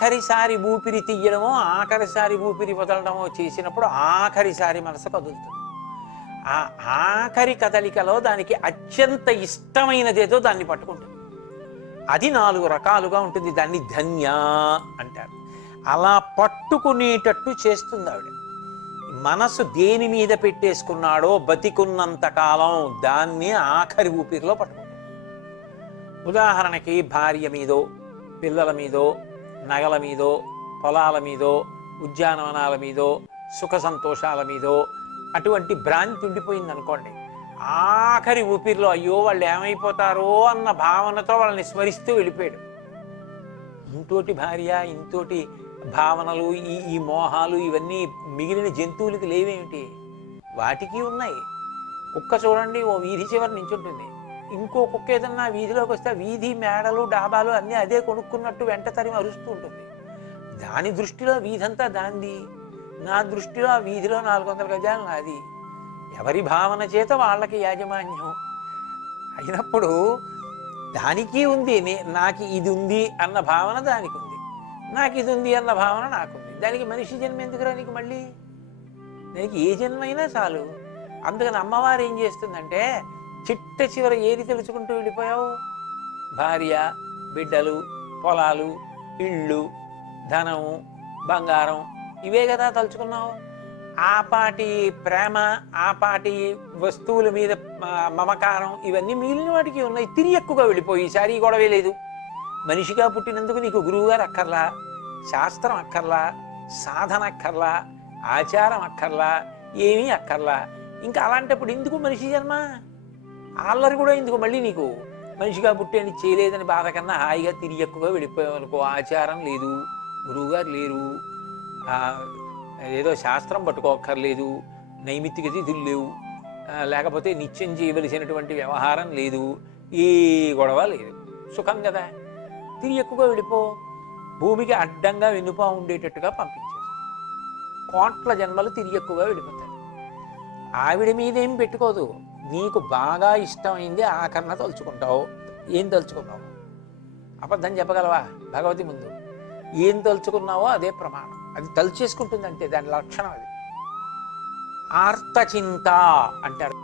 ఆఖరిసారి ఊపిరి తీయడమో ఆఖరిసారి ఊపిరి వదలడమో చేసినప్పుడు ఆఖరిసారి మనసు కదులుతుంది. ఆ ఆఖరి కదలికలో దానికి అత్యంత ఇష్టమైనదేదో దాన్ని పట్టుకుంటుంది. అది నాలుగు రకాలుగా ఉంటుంది. దాన్ని ధన్య అంటారు. అలా పట్టుకునేటట్టు చేస్తుంది ఆవిడ. మనసు దేని మీద పెట్టేసుకున్నాడో బతికున్నంత కాలం దాన్ని ఆఖరి ఊపిరిలో పట్టుకుంటుంది. ఉదాహరణకి భార్య మీదో పిల్లల మీదో నగల మీదో పొలాల మీదో ఉద్యానవనాల మీదో సుఖ సంతోషాల మీదో అటువంటి భ్రాంతి ఉండిపోయింది అనుకోండి ఆఖరి ఊపిరిలో అయ్యో వాళ్ళు ఏమైపోతారో అన్న భావనతో వాళ్ళని స్మరిస్తూ వెళ్ళిపోయాడు. ఇంతోటి భార్య ఇంతోటి భావనలు ఈ ఈ మోహాలు ఇవన్నీ మిగిలిన జంతువులకి లేవేమిటి? వాటికి ఉన్నాయి. కుక్క చూడండి ఓ వీధి చివరి నించుంటుంది ఇంకో కుక్క ఏదన్నా వీధిలోకి వస్తే వీధి మేడలు డాబాలు అన్నీ అదే కొనుక్కున్నట్టు వెంట తరిమి అరుస్తూ ఉంటుంది. దాని దృష్టిలో వీధంతా దాంది. నా దృష్టిలో ఆ వీధిలో నాలుగు వందల గజాలు నాది. ఎవరి భావన చేత వాళ్ళకి యాజమాన్యం? అయినప్పుడు దానికి ఉంది. నాకు ఇది ఉంది అన్న భావన దానికి ఉంది. నాకు ఇది ఉంది అన్న భావన నాకుంది దానికి మనిషి జన్మ ఎందుకురా నీకు మళ్ళీ? దానికి ఏ జన్మైనా చాలు. అందుకని అమ్మవారు ఏం చేస్తుందంటే చిట్ట చివర ఏది తెలుసుకుంటూ వెళ్ళిపోయావు? భార్య బిడ్డలు పొలాలు ఇళ్ళు ధనము బంగారం ఇవే కదా తలుచుకున్నావు? ఆపాటి ప్రేమ ఆపాటి వస్తువుల మీద మమకారం ఇవన్నీ మిగిలిన వాటికి ఉన్నాయి. తిరిగి ఎక్కువగా వెళ్ళిపోయి ఈసారి గొడవే లేదు. మనిషిగా పుట్టినందుకు నీకు గురువుగారు అక్కర్లా శాస్త్రం అక్కర్లా సాధన అక్కర్లా ఆచారం అక్కర్లా ఏమీ అక్కర్లా. ఇంకా అలాంటప్పుడు ఎందుకు మనిషి జన్మ? అల్లరి కూడా ఎందుకు? మళ్ళీ నీకు మనిషిగా పుట్టేని చేయలేదని బాధ కన్నా హాయిగా తిరిగి ఎక్కువగా వెళ్ళిపోయామనుకో ఆచారం లేదు. గురువుగారు లేరు. ఏదో శాస్త్రం పట్టుకోక్కర్లేదు. నైమిత్తిక తిథులు లేవు. లేకపోతే నిత్యం చేయవలసినటువంటి వ్యవహారం లేదు. ఏ గొడవ లేదు. సుఖం కదా. తిరిగి ఎక్కువగా వెళ్ళిపో. భూమికి అడ్డంగా వెన్నుపా ఉండేటట్టుగా పంపించేస్తాం కోట్ల జన్మలు తిరిగి ఎక్కువగా వెళ్ళిపోతాయి. ఆవిడ మీదేం పెట్టుకోదు. నీకు బాగా ఇష్టమైంది ఆ కన్నా తలుచుకుంటావు. ఏం తలుచుకున్నావు? అబద్ధం చెప్పగలవా? భగవతి ముందు. ఏం తలుచుకున్నావో అదే ప్రమాణం. అది తలుచేసుకుంటుంది అంతే దాని లక్షణం అది. ఆర్తచింత అంటారు.